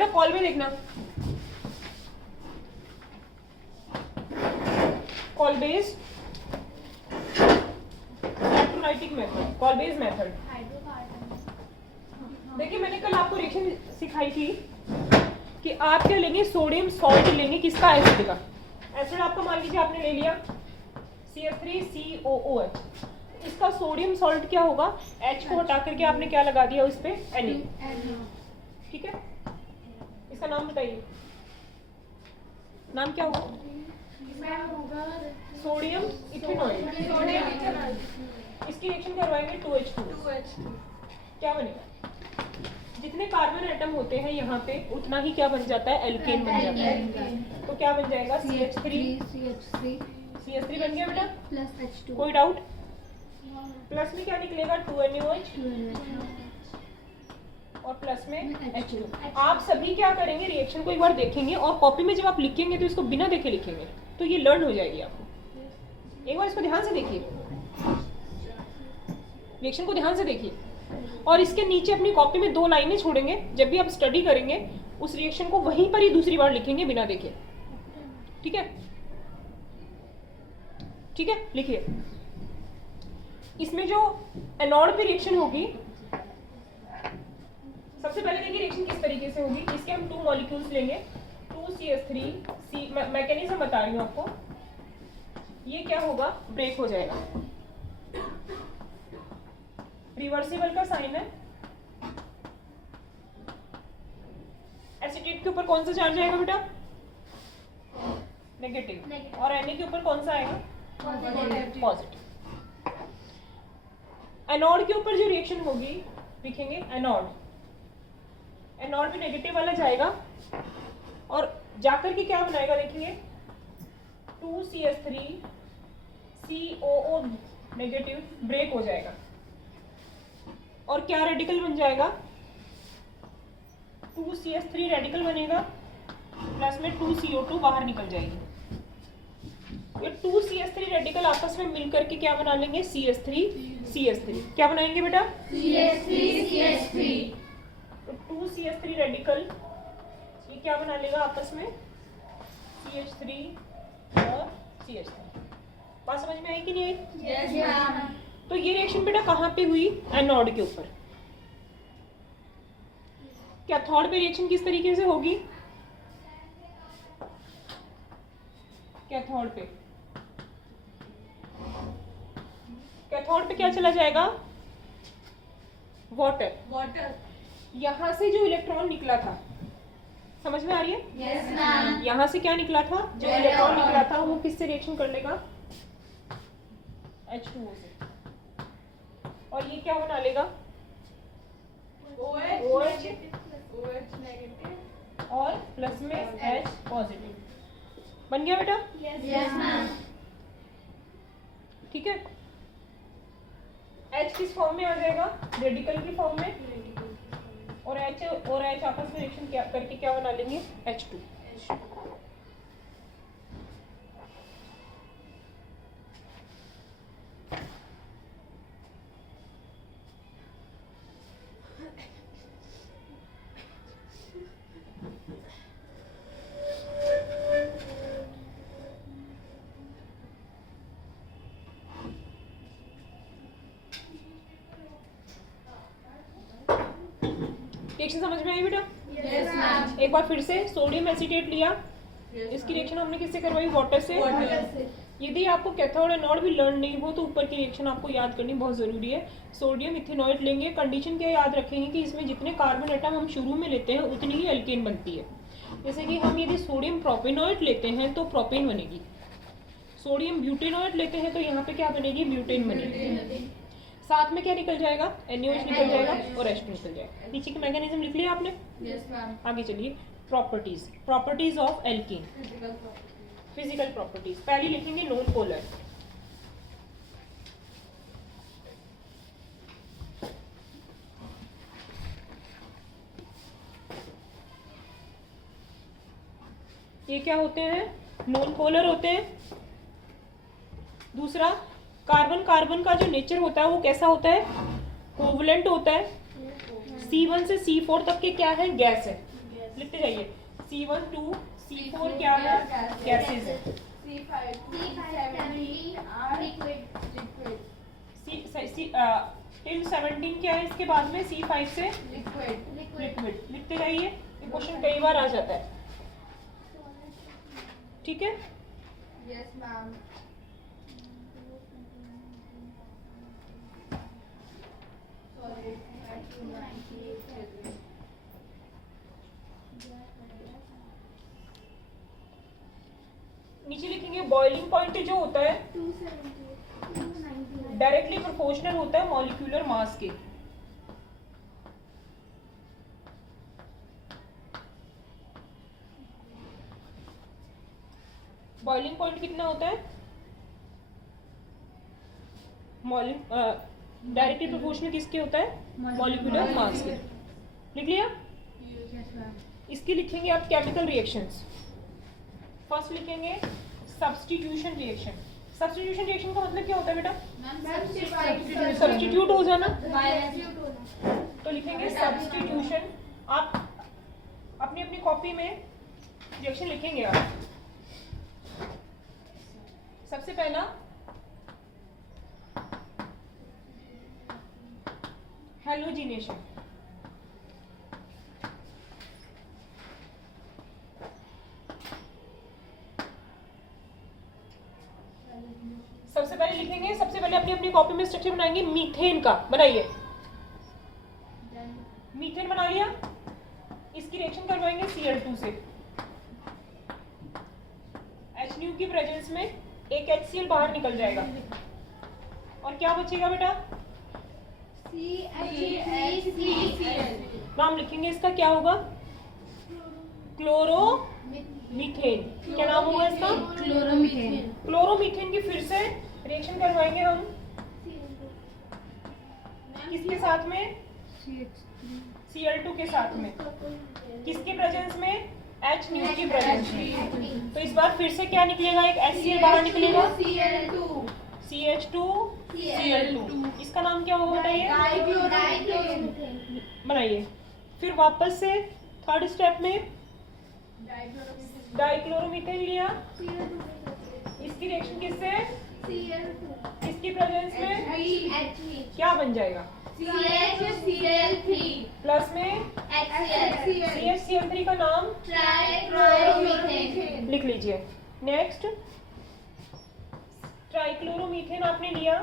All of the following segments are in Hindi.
बेटा कॉल में देखना, call based electrolytic method, call based method. देखिए मैंने कल आपको रिएक्शन सिखाई थी कि आप क्या लेंगे, सोडियम सॉल्ट लेंगे, किसका, एसिड का। एसिड आपका मान लीजिए आपने ले लिया CH3COOH, इसका सोडियम सॉल्ट क्या होगा, H को हटा करके आपने क्या लगा दिया उस पे, Na। ठीक है, इसका नाम बताइए, नाम क्या होगा, सोडियम इथेनॉइड। इसकी रिएक्शन करवाएंगे 2H2, क्या बनेगा, जितने कार्बन एटम होते हैं यहाँ पे उतना ही क्या बन जाता है, एल्केन बन जाता है। तो क्या बन जाएगा, CH3 बन गया बेटा, प्लस H2। कोई डाउट, प्लस में क्या निकलेगा, 2NaOH और प्लस में H2। आप सभी क्या करेंगे, रिएक्शन को एक बार देखेंगे और कॉपी में जब आप लिखेंगे तो इसको बिना देखे लिखेंगे, तो ये लर्न हो जाएगी आपको। एक बार इसको ध्यान से देखिए, रिएक्शन को ध्यान से देखिए और इसके नीचे अपनी कॉपी में 2 लाइनें छोड़ेंगे, जब भी आप स्टडी करेंगे उस रिएक्शन को वहीं पर ही दूसरी बार लिखेंगे बिना देखे। ठीक है, ठीक है, लिखिए। इसमें जो एनोड पे रिएक्शन होगी, सबसे पहले देखिए रिएक्शन किस तरीके से होगी। इसके हम 2 मॉलिक्यूल्स लेंगे, 2CH3, मैकेनिज्म बता रही हूँ आपको। ये क्या होगा, ब्रेक हो जाएगा, रिवर्सिबल का साइन है। एसीटेट के ऊपर कौन सा चार्ज आएगा बेटा, नेगेटिव, और Na के ऊपर कौन सा आएगा, पॉजिटिव। एनोड के ऊपर जो रिएक्शन होगी लिखेंगे एनोड, एनोड भी नेगेटिव वाला जाएगा और जाकर के क्या बनाएगा, देखेंगे 2CH3COO नेगेटिव, ब्रेक हो जाएगा और क्या रेडिकल बन जाएगा, 2CH3 रेडिकल बनेगा, प्लस में 2CO2 बाहर निकल जाएगी। ये 2CH3 रेडिकल आपस में मिलकर के क्या बना लेंगे, CH3 क्या बनाएंगे बेटा, CH3 तो 2CH3 रेडिकल ये क्या बना लेगा आपस में, CH3 और CH3। बात समझ में आई कि नहीं आई? Yes, ma'am। तो ये रिएक्शन बेटा कहाँ पे हुई, एनोड के ऊपर। कैथोड पे रिएक्शन किस तरीके से होगी, कैथोड पे क्या चला जाएगा, वाटर। यहाँ से जो इलेक्ट्रॉन निकला था, समझ में आ रही है? Yes, ma'am। यहाँ से क्या निकला था, जो इलेक्ट्रॉन निकला था वो किससे रिएक्शन कर लेगा, H2O से, और ये क्या बना लेगा, OH और प्लस में H पॉजिटिव। बन गया बेटा? Yes, ma'am। ठीक है, H किस फॉर्म में आ जाएगा, रेडिकल की फॉर्म में, और H आपस में रिएक्शन क्या करके क्या बना लेंगे, H2। रिएक्शन समझ में आई बेटा? Yes, ma'am। एक बार फिर से, सोडियम एसीटेट लिया, इसकी रिएक्शन हमने किससे करवाई, वाटर से। यदि आपको कैथोड एनोड भी लर्न नहीं हो तो ऊपर की रिएक्शन आपको याद करनी बहुत जरूरी है। सोडियम इथेनॉइड लेंगे, कंडीशन क्या याद रखेंगे कि इसमें जितने कार्बन एटम हम शुरू में लेते हैं उतनी ही एल्केन बनती है। जैसे कि हम यदि सोडियम प्रोपेनॉइड लेते हैं तो प्रोपेन बनेगी, सोडियम ब्यूटेनॉइड लेते हैं तो यहाँ पे क्या बनेगी, ब्यूटेन बनेगी। साथ में क्या निकल जाएगा, NaOH निकल जाएगा और H2 निकल जाएगा। नीचे के मैकेनिज्म लिख लिया आपने? Yes, ma'am। आगे चलिए, properties of alkene, physical properties. पहले लिखेंगे नॉन पोलर। ये क्या होते हैं, नॉन पोलर होते हैं। दूसरा, कार्बन का जो नेचर होता है वो कैसा होता है, कोवलेंट होता है। C1 से C4 तक के क्या है, गैस है, लिखते जाइए। C12 C4 क्या है? गैसेज है। टिल 17 क्या है इसके बाद में? C5 से लिक्विड। लिखते जाइए, ये क्वेश्चन कई बार आ जाता है, ठीक है। Yes, ma'am. Sorry, I have 298. नीचे लिखेंगे बॉइलिंग पॉइंट जो होता है 278. डायरेक्टली प्रोपोर्शनल होता है मॉलिक्यूलर मास के। बॉइलिंग पॉइंट कितना होता है? डायरेक्टली प्रोपोर्शनल किसके होता है? मॉलिक्यूलर मास के। लिख लिया? इसकी लिखेंगे आप केमिकल रिएक्शंस। फर्स्ट लिखेंगे सब्स्टिट्यूशन रिएक्शन। सब्स्टिट्यूशन रिएक्शन का मतलब क्या होता है बेटा? सब्स्टिट्यूट हो जाना। तो लिखेंगे सब्स्टिट्यूशन। आप अपनी अपनी कॉपी में रिएक्शन लिखेंगे आप। सबसे पहला हैलोजिनेशन। सबसे पहले लिखेंगे, सबसे पहले अपनी अपनी कॉपी में स्ट्रक्चर बनाएंगे मीथेन का। बनाइए, मीथेन बना लिया। इसकी रिएक्शन करवाएंगे Cl2 से। HNO की प्रेजेंस में एक HCl बाहर निकल जाएगा और क्या बचेगा बेटा? CHCl. नाम लिखेंगे इसका, क्या होगा? क्लोरोमीथेन। क्या नाम होगा इसका? Chloromethanes. क्लोरोमीथेन की फिर से रिएक्शन करवाएंगे हम किसके साथ में? Cl2 के साथ में। किसकी प्रेजेंस में? HNO की प्रेजेंस में। तो इस बार फिर से क्या निकलेगा? एक HCl बाहर निकलेगा, CH2Cl2। इसका नाम क्या होगा बताइए? बनाइए। फिर वापस से थर्ड स्टेप में डाइक्लोरोमीथेन लिया। इसकी रिएक्शन किससे? इसकी प्रेजेंस में क्या बन जाएगा? CHCl3 प्लस में HCl. CHCl3 का नाम Trichloromethanes. लिख लीजिए। नेक्स्ट ट्राइक्लोरोमीथेन आपने लिया।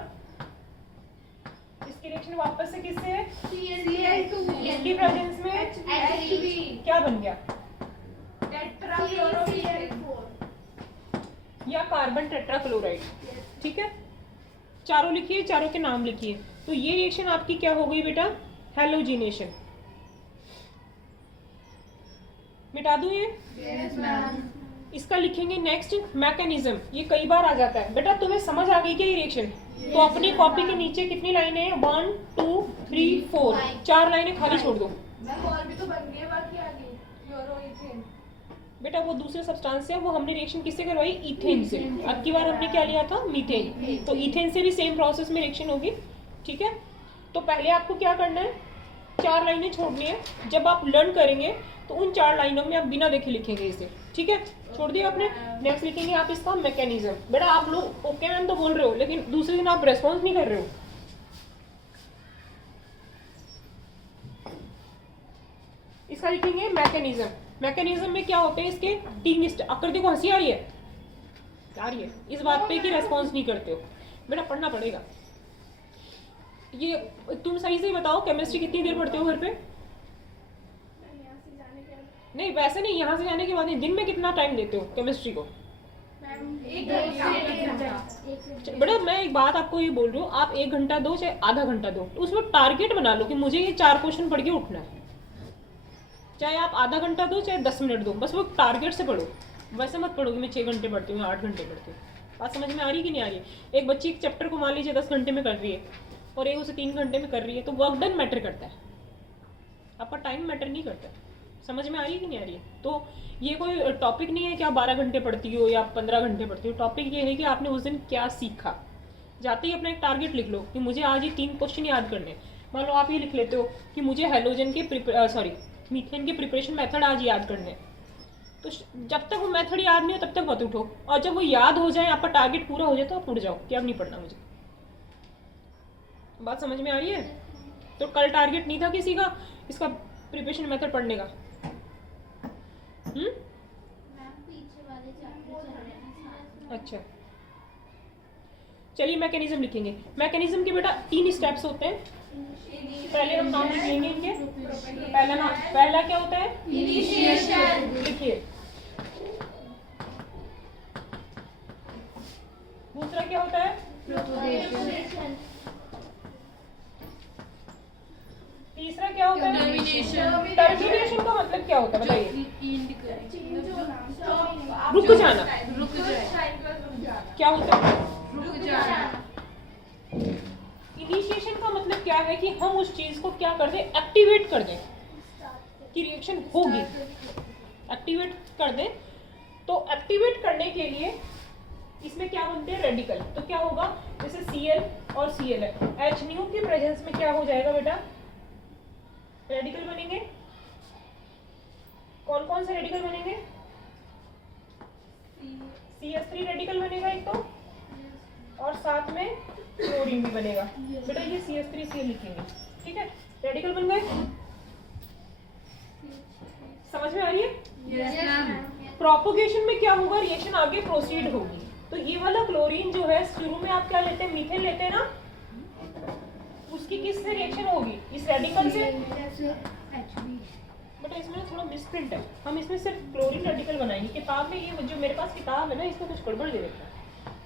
इसकी रिएक्शन वापस से किससे? Cl2. इसकी प्रेजेंस में HB. क्या बन गया? Tetrachloromethanes. या कार्बन टेट्राक्लोराइड। ठीक है, चारों लिखिए, चारों के नाम लिखिए। तो ये रिएक्शन आपकी क्या हो गई बेटा? हैलोजिनेशन। मिटा दूं ये? Yes, ma'am. इसका लिखेंगे नेक्स्ट मैकेनिज्म। ये कई बार आ जाता है बेटा, तुम्हें समझ आ गई क्या ये रिएक्शन? तो अपनी कॉपी के नीचे कितनी लाइनें हैं? 1 2 3 4, 4 लाइनें खाली छोड़ दो। और भी तो बन गई, बाकी आ गई क्लोरोइथेन। बेटा वो दूसरे सब्सटेंस है, वो हमने रिएक्शन किससे करवाई? इथेन से। अब की बार हमने क्या लिया था? मीथेन। तो इथेन से भी सेम प्रोसेस में रिएक्शन होगी। ठीक है, तो पहले आपको क्या करना है? 4 लाइनें छोड़नी है। जब आप लर्न करेंगे तो उन 4 लाइनों में आप बिना देखे लिखेंगे इसे। ठीक है, छोड़ दिया आपने। नेक्स्ट लिखेंगे आप इसका मैकेनिज्म। बेटा आप लोग ओके मैम तो बोल रहे हो, लेकिन दूसरे दिन आप रेस्पॉन्स नहीं कर रहे हो। इसका लिखेंगे मैकेनिज्म। मैकेनिज्म में क्या होते हैं इसके 3 स्टेप। आकृति को हंसी आ रही है? आ रही है इस बात पे कि रेस्पॉन्स नहीं करते हो। बेटा पढ़ना पड़ेगा। ये तुम सही से बताओ, केमिस्ट्री कितनी देर पढ़ते हो घर पे? नहीं वैसे नहीं, यहाँ से जाने के बाद नहीं, दिन में कितना टाइम देते हो केमिस्ट्री को? बेटा मैं एक बात आपको ये बोल रही हूँ, आप 1 घंटा दो चाहे आधा घंटा दो, तो उसमें टारगेट बना लो कि मुझे ये 4 क्वेश्चन पढ़ के उठना है। चाहे आप आधा घंटा दो चाहे 10 मिनट दो, बस वो टारगेट से पढ़ो। वैसे मत पढ़ो कि मैं 6 घंटे पढ़ती हूँ, 8 घंटे पढ़ती हूँ। बात समझ में आ रही है कि नहीं आ रही है? एक बच्ची एक चैप्टर को मान लीजिए 10 घंटे में कर रही है और एक उसे 3 घंटे में कर रही है, तो वर्क डन मैटर करता है, आपका टाइम मैटर नहीं करता। समझ में आ रही है कि नहीं आ रही है? तो ये कोई टॉपिक नहीं है कि आप 12 घंटे पढ़ती हो या आप 15 घंटे पढ़ती हो। टॉपिक ये है कि आपने उस दिन क्या सीखा। जाते ही अपना एक टारगेट लिख लो कि मुझे आज ये 3 क्वेश्चन याद करने हैं। मान लो आप ये लिख लेते हो कि मुझे हैलोजन के मीथेन के प्रिपरेशन मेथड आज याद करने हैं। तो जब तक वो मेथड याद नहीं हो तब तक मत उठो, और जब वो याद हो जाए, आपका टारगेट पूरा हो जाए, तो आप उठ जाओ कि अब नहीं पढ़ना मुझे। बात समझ में आ रही है? तो कल टारगेट नहीं था किसी का इसका प्रिपरेशन मेथड पढ़ने का? अच्छा, चलिए मैकेनिज्म लिखेंगे। मैकेनिज्म के बेटा 3 स्टेप्स होते हैं। पहले हम नाम लिख लेंगे इनके। पहला क्या होता है? इनिशिएशन। लिखिए। दूसरा क्या होता है? प्रोपगेशन। तीसरा क्या होता है? टर्मिनेशन। टर्मिनेशन का मतलब क्या होता है बताइए? रुक जाना। क्या होता है? रुक जाना। इनिशिएशन का मतलब क्या है कि हम उस चीज को क्या कर दें? एक्टिवेट कर दें कि रिएक्शन होगी, एक्टिवेट कर दें। तो एक्टिवेट करने के लिए इसमें क्या बनते हैं? रेडिकल। तो क्या होगा? जैसे Cl और Cl है, H के प्रेजेंस में क्या हो जाएगा बेटा? रेडिकल बनेंगे। कौन कौन से रेडिकल बनेंगे? CH3 रेडिकल बनेगा एक तो, और साथ में क्लोरीन भी बनेगा। बेटा ये CH3Cl लिखेंगे, ठीक है? रेडिकल बन गए। समझ में आ रही है? Yes ma'am. प्रोपगेशन में क्या होगा? रिएक्शन आगे प्रोसीड होगी। तो ये वाला क्लोरीन जो है, शुरू में आप क्या लेते हैं? मीथेन लेते हैं ना, उसकी किस से रिएक्शन होगी? इस रेडिकल से। बेटा इसमें थोड़ा मिसप्रिंट है, हम इसमें सिर्फ क्लोरीन रेडिकल बनाएंगे। किताब में ये जो मेरे पास किताब है ना, इसमें कुछ गड़बड़ दे रखा है।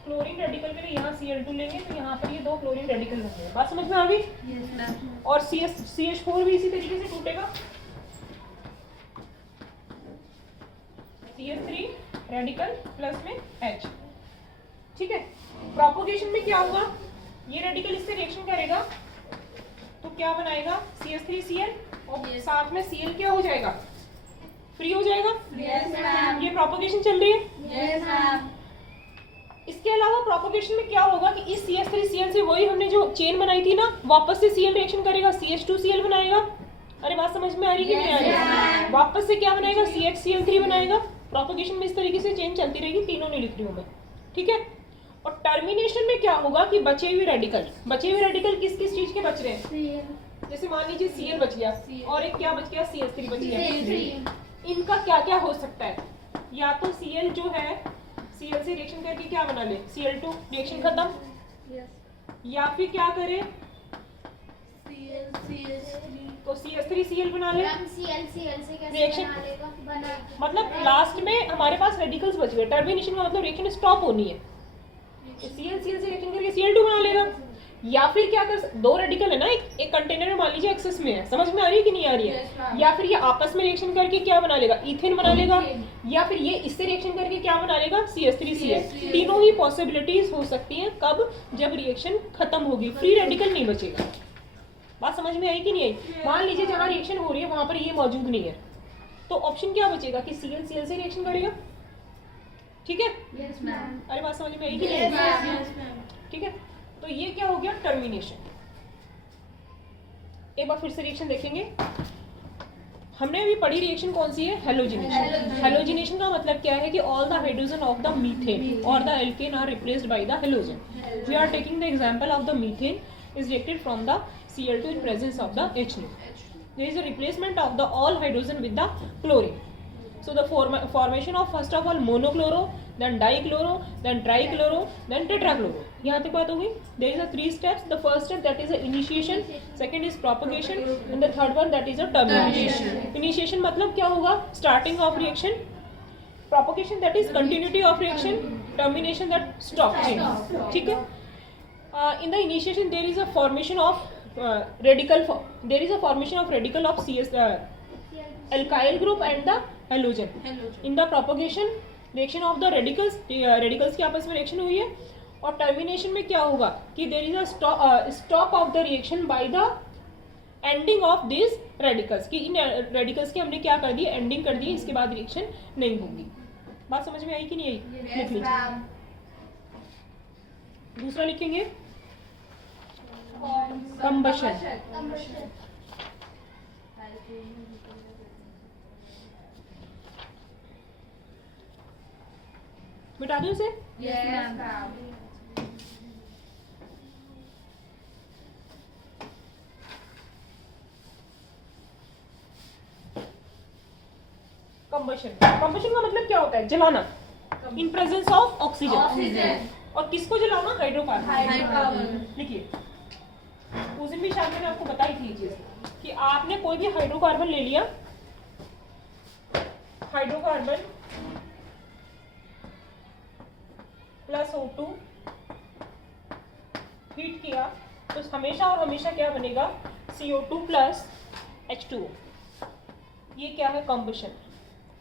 क्लोरीन रेडिकल के लिए यहाँ Cl2 लेंगे, तो यहाँ पर ये 2 क्लोरीन रेडिकल होंगे। बात समझ में आ गई? Yes ma'am. और CH4 भी इसी तरीके से टूटेगा। CH3 रेडिकल प्लस में H, ठीक है? प्रोपगेशन में क्या होगा? ये रेडिकल इससे रिएक्शन करेगा तो क्या बनाएगा? CH3Cl, और साथ में Cl क्या हो जाएगा? फ्री हो जाएगा। Yes ma'am. ये प्रोपगेशन चल रही है। Yes ma'am. इसके अलावा प्रोपगेशन में क्या होगा कि इस CH3Cl से वही हमने जो चेन बनाई थी ना, वापस से Cl रिएक्शन करेगा, CH2Cl बनाएगा। अरे बात समझ में आ रही है कि नहीं आ रही है? वापस से क्या बनाएगा? CHCl3 बनाएगा। प्रोपगेशन में इस तरीके से चेन चलती रहेगी। तीनों नहीं लिख रही हूँ मैं, ठीक है? और टर्मिनेशन में क्या होगा कि बचे हुए रेडिकल किस किस चीज के बच रहे हैं? जैसे मान लीजिए Cl बच गया, और एक क्या बच गया? CH3 बच गया। इनका क्या क्या हो सकता है? या तो Cl जो है Cl से रिएक्शन करके क्या बना ले? Cl2, रिएक्शन खत्म। या फिर क्या करे? तो CH3Cl बना ले, रिएक्शन। मतलब लास्ट में हमारे पास रेडिकल्स बच गए। टर्मिनेशन का मतलब रिएक्शन स्टॉप होनी है, Cl से रिएक्शन करके Cl2 बना लेगा। या फिर क्या कर, 2 रेडिकल है ना एक कंटेनर में, मान लीजिए एक्सेस में है। समझ में आ रही है कि नहीं आ रही है? या फिर ये आपस में रिएक्शन करके क्या बना लेगा? इथेन बना लेगा। या फिर ये इससे रिएक्शन करके क्या बना लेगा? CH3Cl। तीनों ही पॉसिबिलिटीज हो सकती हैं। कब? जब रिएक्शन खत्म होगी, फ्री रेडिकल नहीं बचेगा। बात समझ में आई कि नहीं आई? मान लीजिए जहाँ रिएक्शन हो रही है वहां पर ये मौजूद नहीं है, तो ऑप्शन क्या बचेगा कि Cl से रिएक्शन करेगा, ठीक है? Yes ma'am. अरे बात समझ में आई कि नहीं आई? ठीक है, तो ये क्या हो गया? टर्मिनेशन। एक बार फिर से रिएक्शन देखेंगे। हमने अभी पढ़ी रिएक्शन कौन सी है? हेलोजिनेशन। हेलोजिनेशन का मतलब क्या है कि all the hydrogen of the methane और the alkane are replaced by the halogen. We are taking the example of the methane is reacted from the Cl2 in presence of the H2. There is a replacement of the all hydrogen with the chlorine. So the formation of first of all monochloro, then dichloro, then trichloro, then tetrachloro. यहाँ तक बात होगी। There is a 3 steps. The first step that is a initiation, second is propagation, and the third one that is a termination. Initiation मतलब क्या होगा? Starting of reaction. Propagation that is continuity of reaction. Termination that stop change. ठीक है? In the initiation there is a formation of radical. There is a formation of radical of alkyl group and the halogen. In the propagation, reaction of the radicals की आपस में reaction हुई है। और termination में क्या होगा कि there is a stop of the reaction by the ending of these radicals. कि इन radicals की हमने क्या कर दी? ending कर दी। इसके बाद reaction नहीं होगी। बात समझ में आई कि नहीं आई? लिख लीजिए। दूसरा लिखेंगे कंबशन। मिटा दूं इसे? Yes ma'am. कंबशन। कंबशन का मतलब क्या होता है? जलाना in presence of oxygen. Oxygen. और किसको जलाना? हाइड्रोकार्बन। हाइड्रोकार्बन। लिखिए, उस दिन भी शायद मैंने आपको बताई थी ये चीज कि आपने कोई भी हाइड्रोकार्बन ले लिया, हाइड्रोकार्बन प्लस O2 हीट किया तो हमेशा और हमेशा क्या बनेगा? CO2 plus H2O। ये क्या है? कंबशन।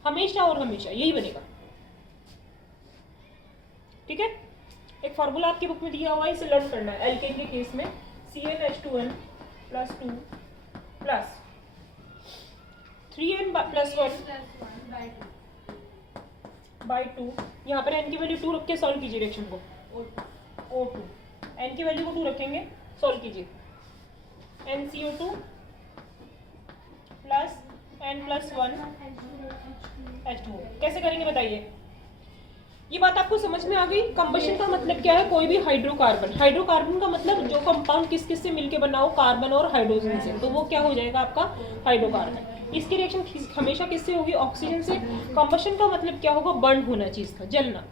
हमेशा और हमेशा यही बनेगा। ठीक है, एक फॉर्मूला आपकी बुक में दिया हुआ है, इसे लर्न करना है। एल्केन के केस में CnH2n plus 2 plus 3n plus 1 by 2। यहाँ पर n की वैल्यू 2 रख के सॉल्व कीजिए रिएक्शन को। O2 n की वैल्यू को 2 रखेंगे, सॉल्व कीजिए। NCO2 plus n plus 1 H2O। कैसे करेंगे बताइए? ये बात आपको समझ में आ गई? कंबशन का मतलब क्या है? कोई भी हाइड्रोकार्बन। हाइड्रोकार्बन का मतलब जो कंपाउंड किस किस से मिलके बना हो? कार्बन और हाइड्रोजन से, तो वो क्या हो जाएगा आपका? हाइड्रोकार्बन। इसकी रिएक्शन हमेशा किससे होगी? ऑक्सीजन से। कंबशन का मतलब क्या होगा? बर्न होना चीज का, जलना।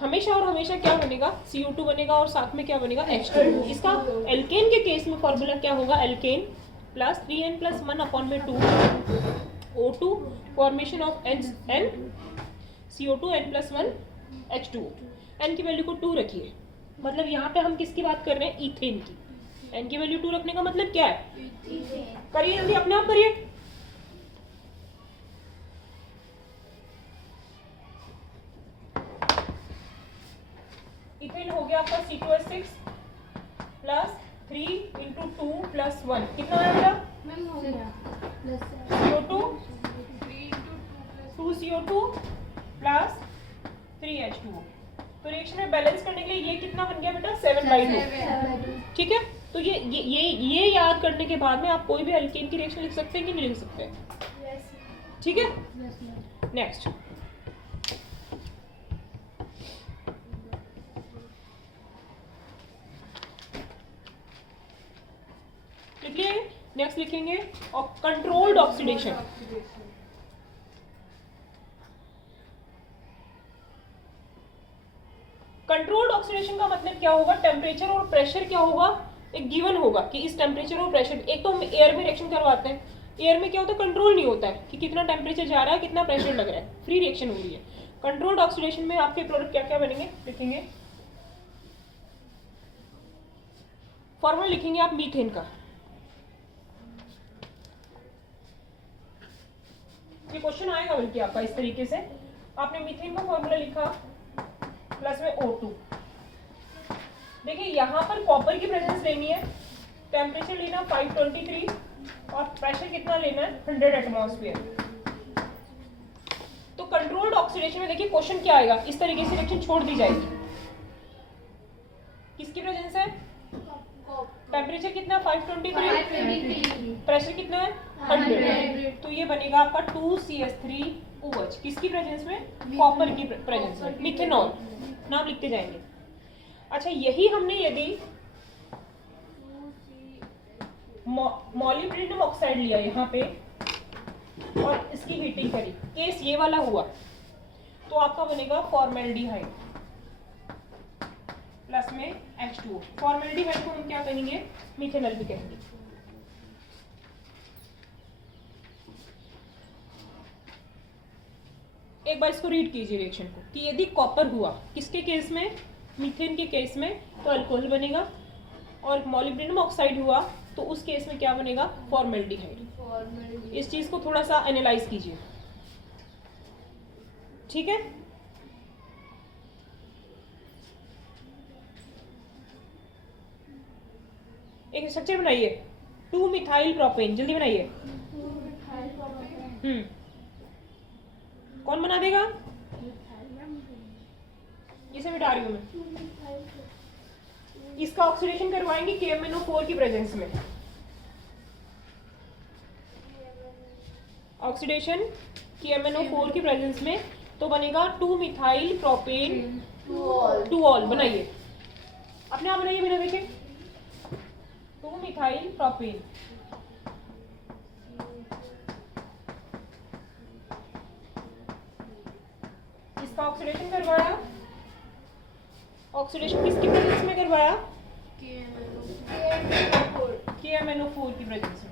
हमेशा और हमेशा क्या बनेगा? CO2 बनेगा और साथ में क्या बनेगा? H2O। इसका एल्केन के केस में फॉर्मूला क्या होगा? Alkene plus 3n plus 1 upon में 2 O2 formation of N CO2 n plus 1 H2O। n की वैल्यू को 2 रखिए, मतलब यहाँ पे हम किसकी बात कर रहे हैं? इथेन की। n की वैल्यू 2 रखने का मतलब क्या है? करिए जल्दी, अपने आप करिए। इथेन हो गया आपका C2H6 प्लस 3 इंटू 2 प्लस 1, कितना आया बेटा? CO2 2 CO2 plus 3 H2O। तो रिएक्शन में बैलेंस करने के लिए ये कितना बन गया बेटा? 7/2। ठीक है, तो ये याद करने के बाद में आप कोई भी अल्केन की रिएक्शन लिख सकते हैं कि नहीं लिख सकते? ठीक है, नेक्स्ट। लिखिए, नेक्स्ट लिखेंगे कंट्रोल्ड ऑक्सीडेशन। कंट्रोल्ड ऑक्सीडेशन का मतलब क्या होगा? टेम्परेचर और प्रेशर क्या होगा? एक गिवन होगा कि इस टेम्परेचर और प्रेशर, एक तो हम एयर में रिएक्शन करवाते हैं, एयर में क्या होता है? कंट्रोल नहीं होता है कि कितना टेम्परेचर जा रहा है, कितना प्रेशर लग रहा है, फ्री रिएक्शन हो रही है। कंट्रोल्ड ऑक्सीडेशन में आपके प्रोडक्ट क्या क्या बनेंगे? लिखेंगे, फॉर्मूला लिखेंगे आप मीथेन का। ये क्वेश्चन आएगा बल्कि आपका इस तरीके से, आपने मीथेन का फॉर्मूला लिखा प्लस में O2। देखिए यहाँ पर कॉपर की प्रेजेंस लेनी है, टेम्परेचर लेना 523 और प्रेशर कितना लेना है? 100 एटमॉस्फेयर। तो कंट्रोल्ड ऑक्सीडेशन में देखिए क्वेश्चन क्या आएगा? इस तरीके से रिएक्शन छोड़ दी जाएगी। किसकी प्रेजेंस है? टेम्परेचर कितना? 523, प्रेशर कितना है? 100। तो ये बनेगा आपका 2CH3OH। किसकी प्रेजेंस में? कॉपर की प्रेजेंस में, मिथेनॉल। नाम लिखते जाएंगे। अच्छा, यही हमने यदि मॉलिब्डेनम ऑक्साइड लिया यहाँ पे और इसकी हीटिंग करी, केस ये वाला हुआ, तो आपका बनेगा फॉर्मेल्डिहाइड प्लस में H2O। फॉर्मेल्डिहाइड को हम क्या कहेंगे? मिथेनॉल भी कहेंगे। एक बार इसको रीड कीजिए रिएक्शन को कि यदि कॉपर हुआ किसके केस में? मीथेन के केस में, तो अल्कोहल बनेगा, और मॉलिब्डेनम ऑक्साइड हुआ तो उस केस में क्या बनेगा? फॉर्मेल्डिहाइड। इस चीज को थोड़ा सा एनालाइज कीजिए, ठीक है? एक स्ट्रक्चर बनाइए, 2 मिथाइल प्रोपेन, जल्दी बनाइए। कौन बना देगा? इसे मिटा रही हूं मैं। इसका ऑक्सीडेशन करवाएंगे KMnO4 की प्रेजेंस में। ऑक्सीडेशन KMnO4 की प्रेजेंस में, तो बनेगा 2 मिथाइल प्रोपेन टू ऑल। बनाइए, अपने आप बनाइए बिना देखे। 2 मिथाइल प्रोपेन, इसका ऑक्सीडेशन करवाया। ऑक्सीडेशन किसकी प्रेजेंस में करवाया? KMnO4 की प्रेजेंस में।